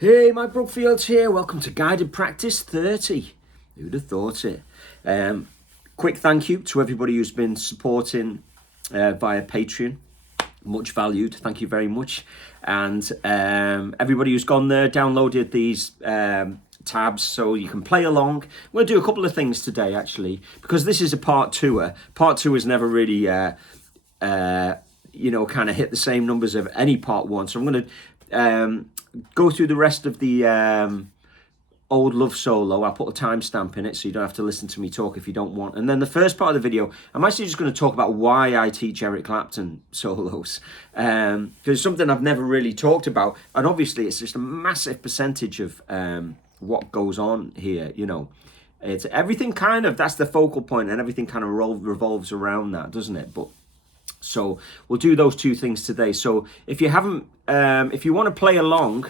Hey, Mike Brookfield here. Welcome to Guided Practice 30. Who'd have thought it? Quick thank you to everybody who's been supporting via Patreon. Much valued. Thank you very much. And everybody who's gone there, downloaded these tabs so you can play along. We'll do a couple of things today, actually, because this is a part two. Part two has never really, kind of hit the same numbers of any part one. So I'm going to go through the rest of the Old Love solo. I'll put a timestamp in it so you don't have to listen to me talk if you don't want. And then the first part of the video, I'm actually just going to talk about why I teach Eric Clapton solos. Because it's something I've never really talked about. And obviously it's just a massive percentage of what goes on here, you know. It's everything kind of, that's the focal point, and everything kind of revolves around that, doesn't it? But so we'll do those two things today. So if you haven't, if you want to play along,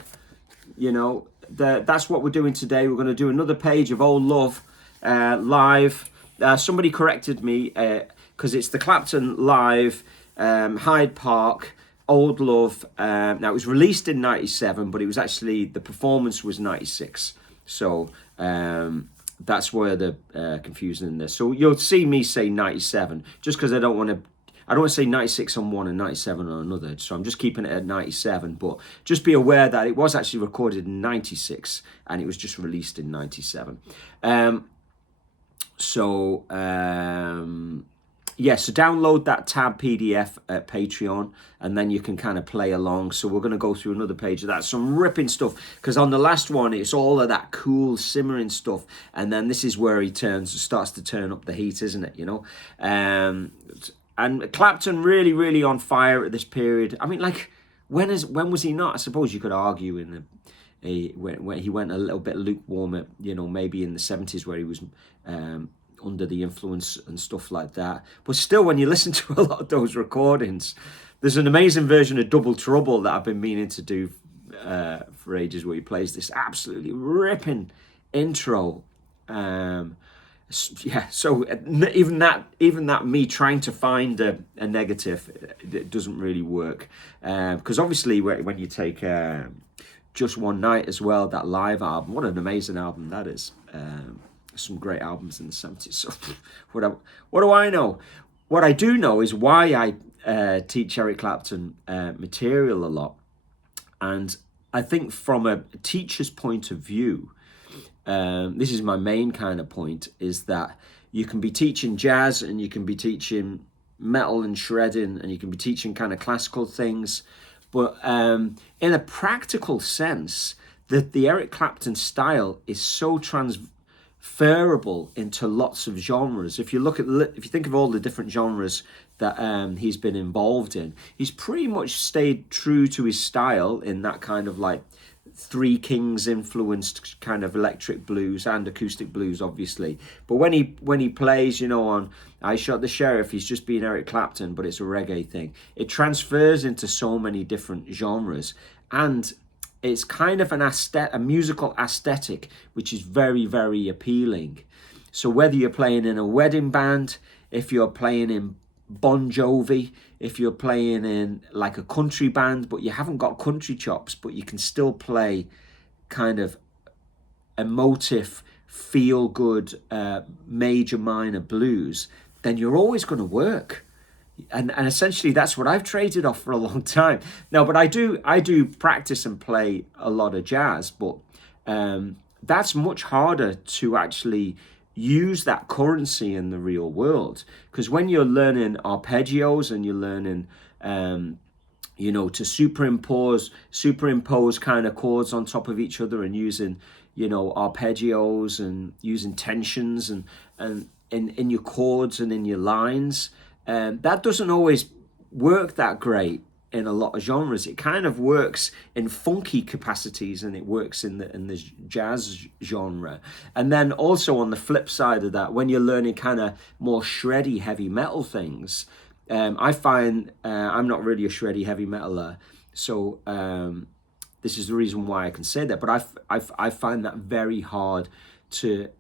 you know, that's what we're doing today. We're going to do another page of Old Love live. Somebody corrected me because it's the Clapton live, Hyde Park, Old Love. Now it was released in 97, but it was actually, the performance was 96. So that's where the confusion in there. So you'll see me say 97 just because I don't want to say 96 on one and 97 on another, so I'm just keeping it at 97, but just be aware that it was actually recorded in 96 and it was just released in 97. So download that tab PDF at Patreon, and then you can kind of play along. So we're going to go through another page of that, some ripping stuff, because on the last one it's all of that cool simmering stuff, and then this is where he starts to turn up the heat, isn't it, you know? And Clapton really on fire at this period. I mean, like, when was he not? I suppose you could argue when he went a little bit lukewarm at, you know, maybe in the 70s where he was under the influence and stuff like that. But still, when you listen to a lot of those recordings, there's an amazing version of Double Trouble that I've been meaning to do for ages, where he plays this absolutely ripping intro. So even that me trying to find a negative, it doesn't really work, because obviously when you take Just One Night as well, that live album, what an amazing album that is. Some great albums in the 70s. So what do I know? What I do know is why I teach Eric Clapton material a lot, and I think from a teacher's point of view, this is my main kind of point, is that you can be teaching jazz and you can be teaching metal and shredding and you can be teaching kind of classical things, but in a practical sense, the Eric Clapton style is so transferable into lots of genres. If you think of all the different genres that he's been involved in, he's pretty much stayed true to his style in that kind of like Three Kings influenced kind of electric blues and acoustic blues, obviously. But when he plays, you know, on I Shot the Sheriff, he's just being Eric Clapton, but it's a reggae thing. It transfers into so many different genres, and it's kind of a musical aesthetic which is very, very appealing. So whether you're playing in a wedding band, if you're playing in Bon Jovi, if you're playing in like a country band but you haven't got country chops, but you can still play kind of emotive, feel good major minor blues, then you're always going to work. And essentially that's what I've traded off for a long time now. But I do practice and play a lot of jazz, but that's much harder to actually use that currency in the real world, because when you're learning arpeggios and you're learning to superimpose kind of chords on top of each other, and using, you know, arpeggios and using tensions and in your chords and in your lines, that doesn't always work that great in a lot of genres. It kind of works in funky capacities, and it works in the jazz genre. And then also on the flip side of that, when you're learning kind of more shreddy heavy metal things, I find I'm not really a shreddy heavy metaler, so this is the reason why I can say that. But I find that very hard to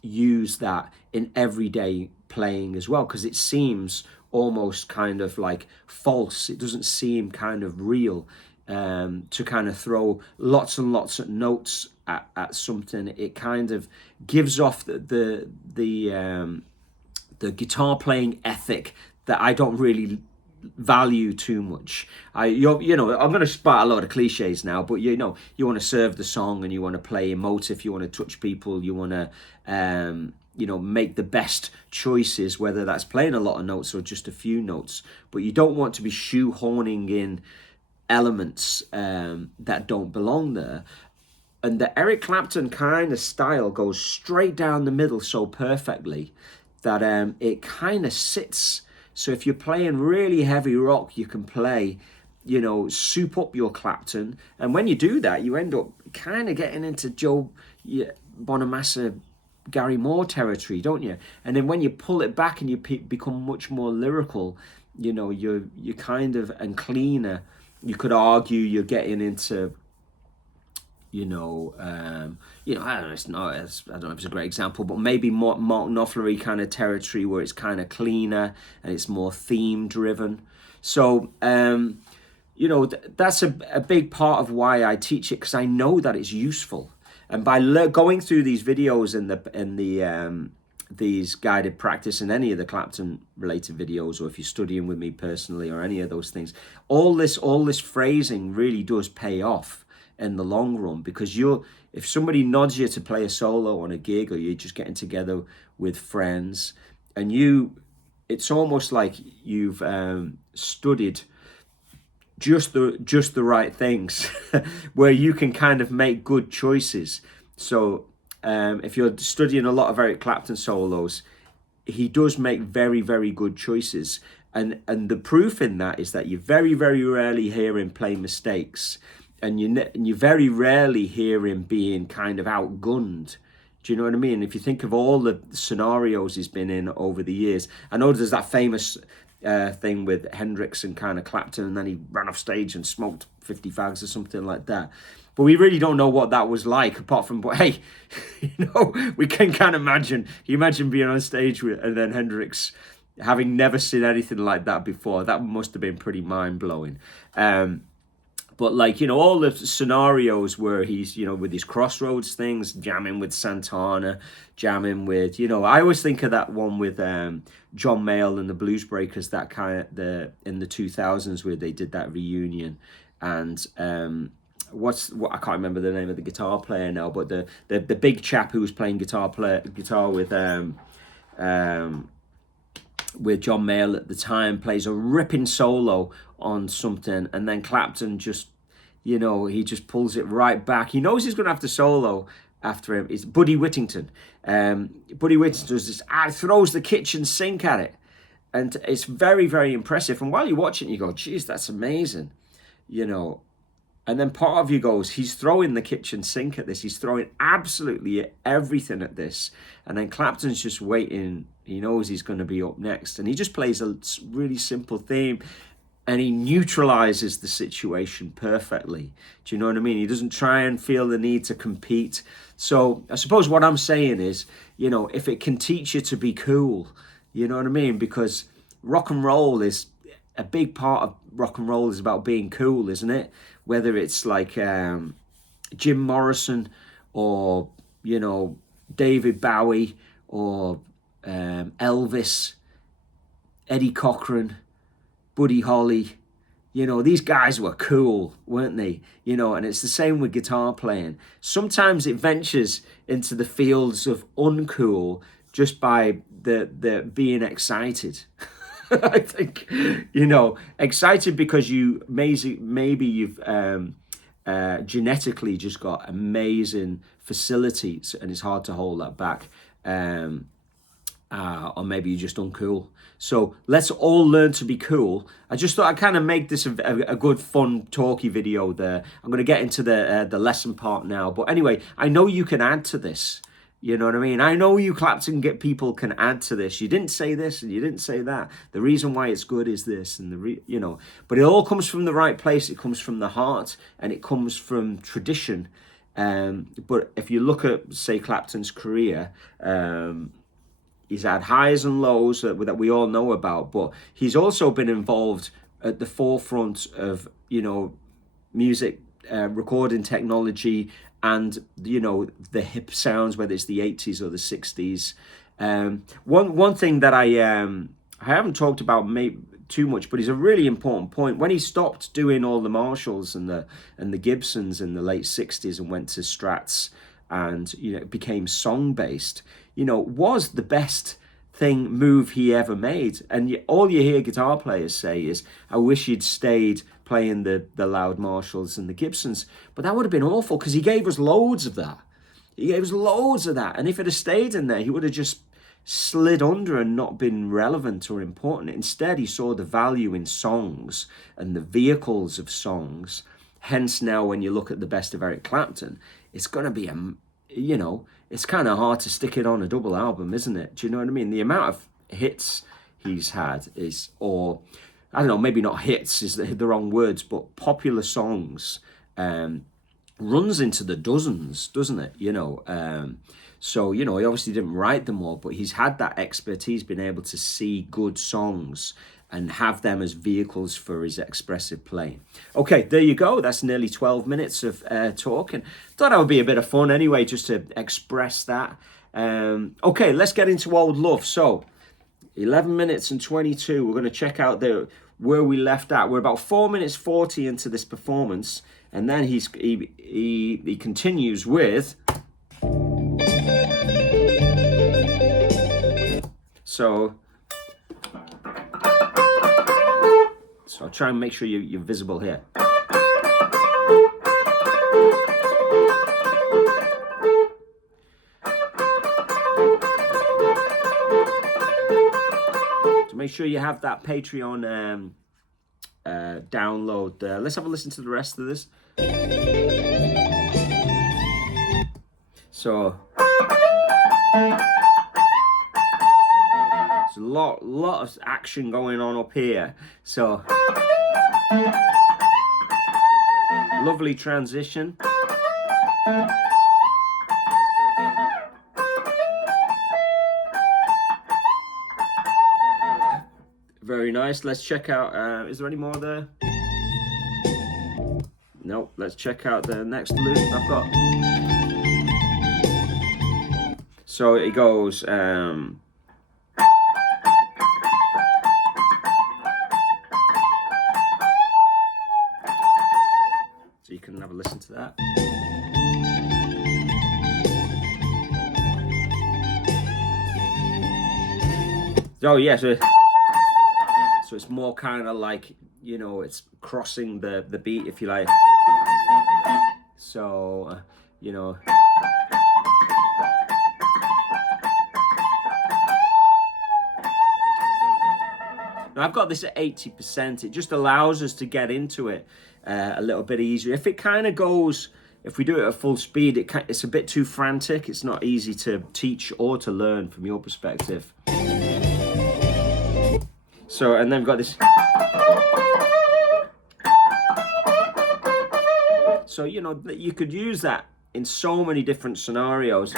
use that in everyday playing as well, because it seems almost kind of like false. It doesn't seem kind of real. to kind of throw lots and lots of notes at something. It kind of gives off the guitar playing ethic that I don't really value too much. I'm going to spout a lot of cliches now, but you want to serve the song, and you want to play emotive, you want to touch people, you want to make the best choices, whether that's playing a lot of notes or just a few notes. But you don't want to be shoehorning in elements that don't belong there. And the Eric Clapton kind of style goes straight down the middle so perfectly that it kind of sits. So if you're playing really heavy rock, you can play, soup up your Clapton. And when you do that, you end up kind of getting into Joe Bonamassa, Gary Moore territory, don't you? And then when you pull it back and you become much more lyrical, you're kind of, and cleaner. You could argue you're getting into, I don't know, I don't know if it's a great example, but maybe Mark Knopfler kind of territory where it's kind of cleaner and it's more theme driven. So, that's a big part of why I teach it, because I know that it's useful. And by going through these videos in these guided practice and any of the Clapton related videos, or if you're studying with me personally or any of those things, all this phrasing really does pay off in the long run, because if somebody nods you to play a solo on a gig, or you're just getting together with friends, and it's almost like you've studied just the right things where you can kind of make good choices. So if you're studying a lot of Eric Clapton solos, he does make very, very good choices. And the proof in that is that you very, very rarely hear him play mistakes. And you very rarely hear him being kind of outgunned. Do you know what I mean? If you think of all the scenarios he's been in over the years, I know there's that famous thing with Hendrix and kind of Clapton, and then he ran off stage and smoked 50 fags or something like that. But we really don't know what that was like, apart from, but hey, we can kind of imagine. You imagine being on stage and then Hendrix, having never seen anything like that before. That must have been pretty mind-blowing. But all the scenarios where he's, with his Crossroads things, jamming with Santana, jamming with, I always think of that one with John Mayall and the Blues Breakers, that kind of in the 2000s where they did that reunion. And I can't remember the name of the guitar player now, but the big chap who was playing guitar with John Mayall at the time plays a ripping solo on something, and then Clapton just, he just pulls it right back. He knows he's going to have to solo after him. It's Buddy Whittington. Buddy Whittington does this, throws the kitchen sink at it, and it's very, very impressive. And while you're watching, you go, geez, that's amazing, And then part of you goes, he's throwing the kitchen sink at this. He's throwing absolutely everything at this. And then Clapton's just waiting. He knows he's going to be up next. And he just plays a really simple theme. And he neutralizes the situation perfectly. Do you know what I mean? He doesn't try and feel the need to compete. So I suppose what I'm saying is, if it can teach you to be cool, you know what I mean? Because rock and roll is, a big part of rock and roll is about being cool, isn't it? Whether it's like Jim Morrison or, David Bowie or Elvis, Eddie Cochran, Buddy Holly, these guys were cool, weren't they? And it's the same with guitar playing. Sometimes it ventures into the fields of uncool just by the being excited. I think, excited because maybe you've genetically just got amazing facilities and it's hard to hold that back. Or maybe you're just uncool. So let's all learn to be cool. I just thought I'd kind of make this a good, fun, talky video there. I'm going to get into the lesson part now. But anyway, I know you can add to this. You know what I mean? I know you Clapton people can add to this. You didn't say this and you didn't say that. The reason why it's good is this, and but it all comes from the right place. It comes from the heart, and it comes from tradition. But if you look at, say, Clapton's career, he's had highs and lows that we all know about, but he's also been involved at the forefront of, music, recording technology, and you know, the hip sounds, whether it's the 80s or the 60s. One thing that I haven't talked about too much, but it's a really important point. When he stopped doing all the Marshalls and the Gibsons in the late 60s and went to Strats, and you know, it became song based, you know, was the best move he ever made. And all you hear guitar players say is, I wish he'd stayed playing the loud Marshalls and the Gibsons. But that would have been awful, because he gave us loads of that. He gave us loads of that. And if it had stayed in there, he would have just slid under and not been relevant or important. Instead, he saw the value in songs and the vehicles of songs. Hence, now when you look at the best of Eric Clapton, it's going to be you know, it's kind of hard to stick it on a double album, isn't it? Do you know what I mean? The amount of hits he's had is, or I don't know, maybe not hits is the wrong words, but popular songs, runs into the dozens, doesn't it? You know, so, you know, he obviously didn't write them all, but he's had that expertise, been able to see good songs and have them as vehicles for his expressive playing. Okay, there you go. That's nearly 12 minutes of talking. Thought that would be a bit of fun anyway, just to express that. Okay, let's get into Old Love. So, 11 minutes and 22. We're going to check out where we left at. We're about 4 minutes 40 into this performance, and then he continues with. So I'll try and make sure you're visible here. So make sure you have that Patreon download. Let's have a listen to the rest of this. So there's a lot of action going on up here. So lovely transition. Very nice. Let's check out, is there any more there? Nope. Let's check out the next loop I've got. So it goes, so you can have a listen to that. Oh yeah, so it's more kind of like, you know, it's crossing the beat, if you like. So, you know. Now I've got this at 80%. It just allows us to get into it a little bit easier. If it kind of goes, if we do it at full speed, it's a bit too frantic. It's not easy to teach or to learn from your perspective. So, and then we've got this. So, you know, you could use that in so many different scenarios.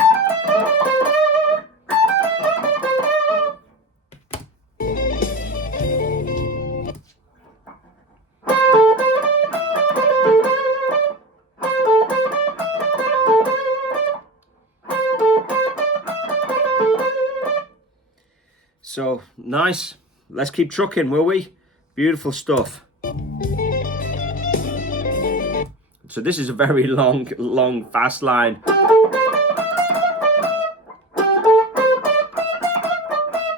So, nice. Let's keep trucking, will we? Beautiful stuff. So this is a very long, fast line.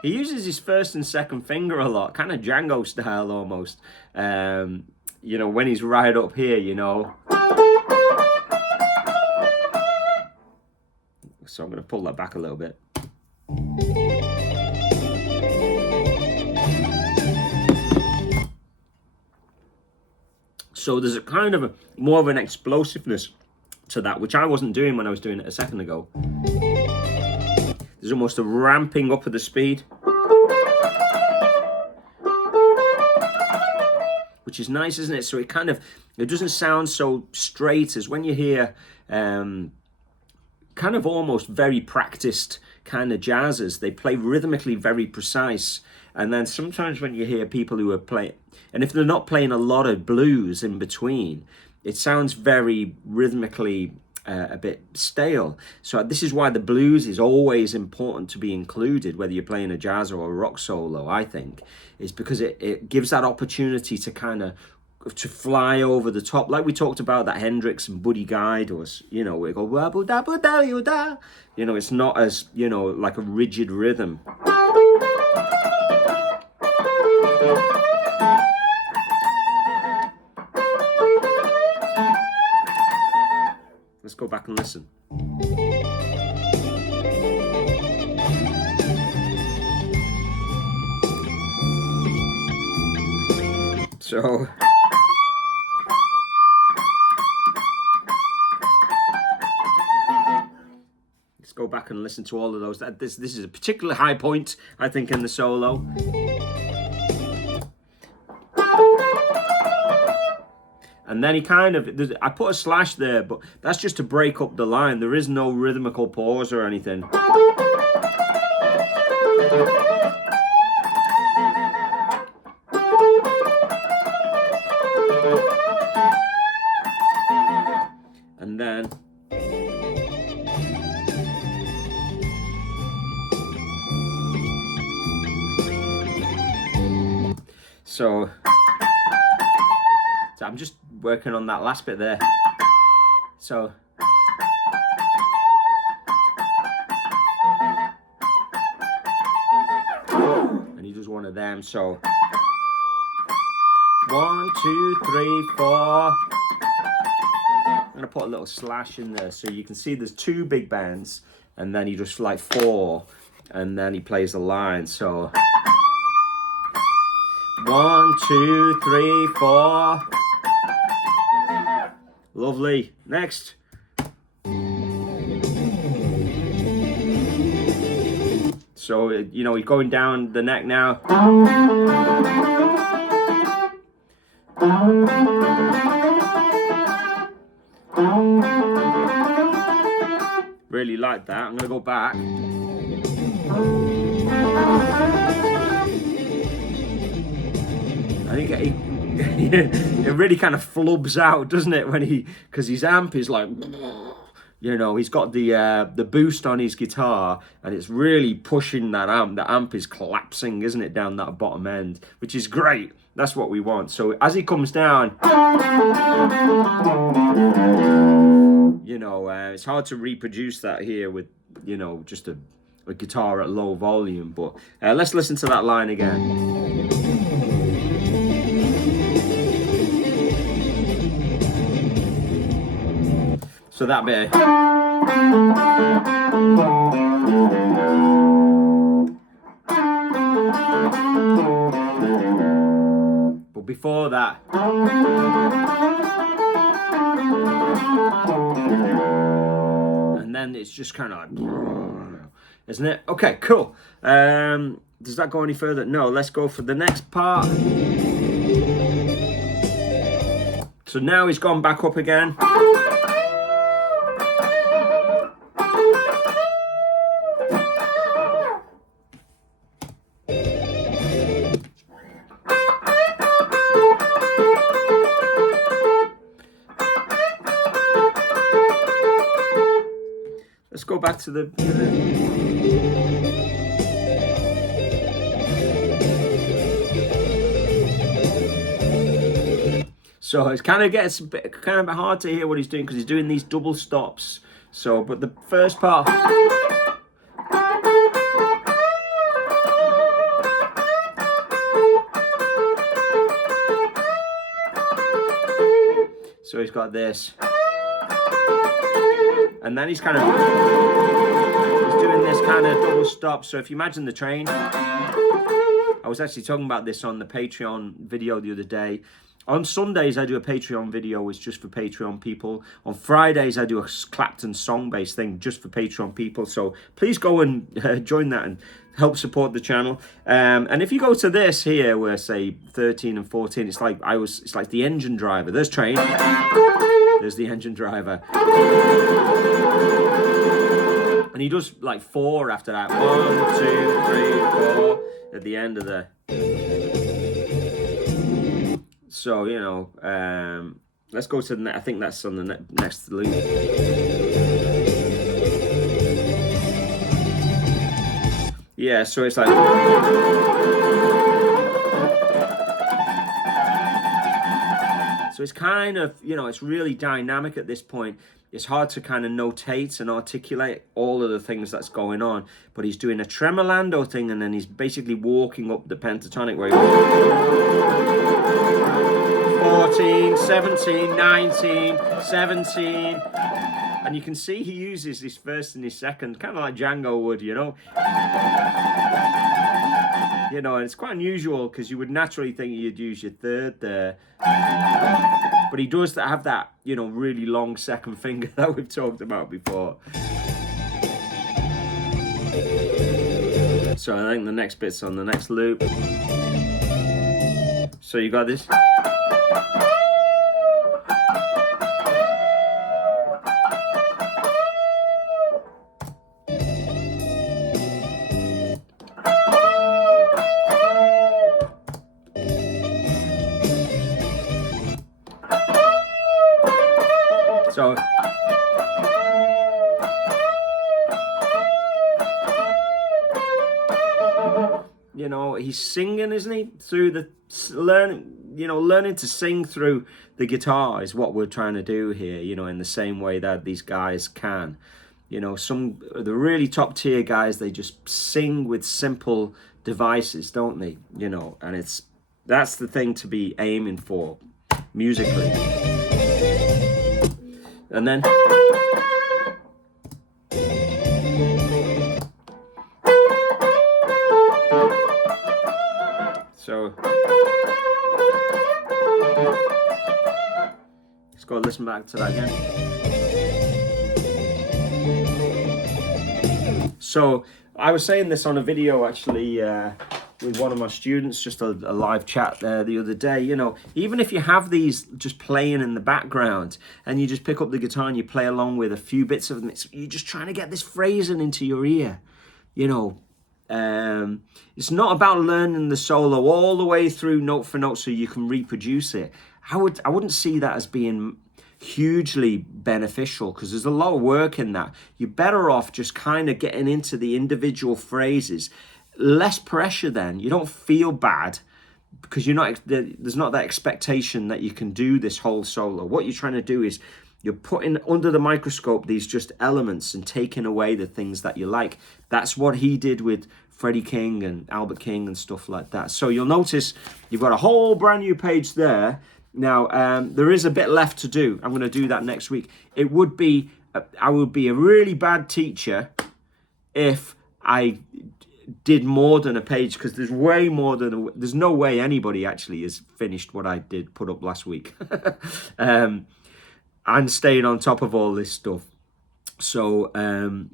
He uses his first and second finger a lot, kind of Django style almost. You know, when he's right up here, you know. So I'm going to pull that back a little bit. So there's a kind of more of an explosiveness to that, which I wasn't doing when I was doing it a second ago. There's almost a ramping up of the speed, which is nice, isn't it? So it doesn't sound so straight as when you hear kind of almost very practiced kind of jazzers. They play rhythmically very precise. And then sometimes when you hear people who are playing, and if they're not playing a lot of blues in between, it sounds very rhythmically a bit stale. So this is why the blues is always important to be included, whether you're playing a jazz or a rock solo, I think, is because it gives that opportunity to kind of to fly over the top, like we talked about that Hendrix and Buddy Guide, or you know, we go wabble dabble da da. You know, it's not as, you know, like a rigid rhythm. Let's go back and listen. So let's go back and listen to all of those. This is a particularly high point, I think, in the solo. And then he kind of, I put a slash there, but that's just to break up the line. There is no rhythmical pause or anything. And then so I'm just working on that last bit there. So and he does one of them. So 1, 2, 3, 4. I'm gonna put a little slash in there so you can see there's 2 big bends, and then he just like 4, and then he plays a line. So 1, 2, 3, 4. Lovely. Next. So, you know, he's going down the neck now. Really like that. I'm going to go back. I think it really kind of flubs out, doesn't it, when because his amp is like, you know, he's got the boost on his guitar, and it's really pushing that amp. The amp is collapsing, isn't it, down that bottom end, which is great. That's what we want. So as he comes down, you know, it's hard to reproduce that here with, you know, just a guitar at low volume. But let's listen to that line again. So that bit. But before that. And then it's just kind of like, isn't it? Okay, cool. Does that go any further? No, let's go for the next part. So now he's gone back up again. Let's go back to the so it kind of gets a bit hard to hear what he's doing because he's doing these double stops. So, but the first part. So he's got this. And then he's doing this kind of double stop. So if you imagine the train, I was actually talking about this on the Patreon video the other day. On Sundays, I do a Patreon video, it's just for Patreon people. On Fridays, I do a Clapton song-based thing just for Patreon people. So please go and join that and help support the channel. And if you go to this here, where say 13 and 14, it's like the engine driver. There's train. There's the engine driver. And he does like 4 after that. 1, 2, 3, 4 at the end of the. So, you know, Let's go to the I think that's on the next loop. Yeah, so it's like, so it's kind of, you know, it's really dynamic at this point. It's hard to kind of notate and articulate all of the things that's going on, but he's doing a tremolando thing, and then he's basically walking up the pentatonic where he 14, 17, 19, 17, and you can see he uses his first and his second, kind of like Django would, you know. You know, and it's quite unusual because you would naturally think you'd use your third there. But he does have that, you know, really long second finger that we've talked about before. So I think the next bit's on the next loop. So you got this. So you know, he's singing, isn't he? Through the learning to sing through the guitar is what we're trying to do here, you know, in the same way that these guys can. You know, the really top tier guys, they just sing with simple devices, don't they? You know, and that's the thing to be aiming for musically. And then so let's go listen back to that again. So I was saying this on a video actually with one of my students, just a live chat there the other day. You know, even if you have these just playing in the background and you just pick up the guitar and you play along with a few bits of them, you're just trying to get this phrasing into your ear. You know, it's not about learning the solo all the way through note for note so you can reproduce it. I wouldn't see that as being hugely beneficial, because there's a lot of work in that. You're better off just kind of getting into the individual phrases. Less pressure then. You don't feel bad because there's not that expectation that you can do this whole solo. What you're trying to do is you're putting under the microscope these just elements and taking away the things that you like. That's what he did with Freddie King and Albert King and stuff like that. So you'll notice you've got a whole brand new page there. Now, there is a bit left to do. I'm going to do that next week. I would be a really bad teacher if I did more than a page, because there's way more than there's no way anybody actually has finished what I did put up last week. And staying on top of all this stuff. So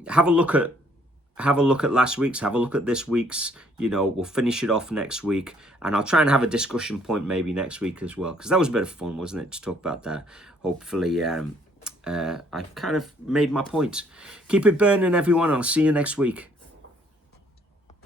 have a look at last week's, have a look at this week's. You know, we'll finish it off next week, and I'll try and have a discussion point maybe next week as well, because that was a bit of fun, wasn't it, to talk about that. Hopefully I've kind of made my point. Keep it burning, everyone. I'll see you next week.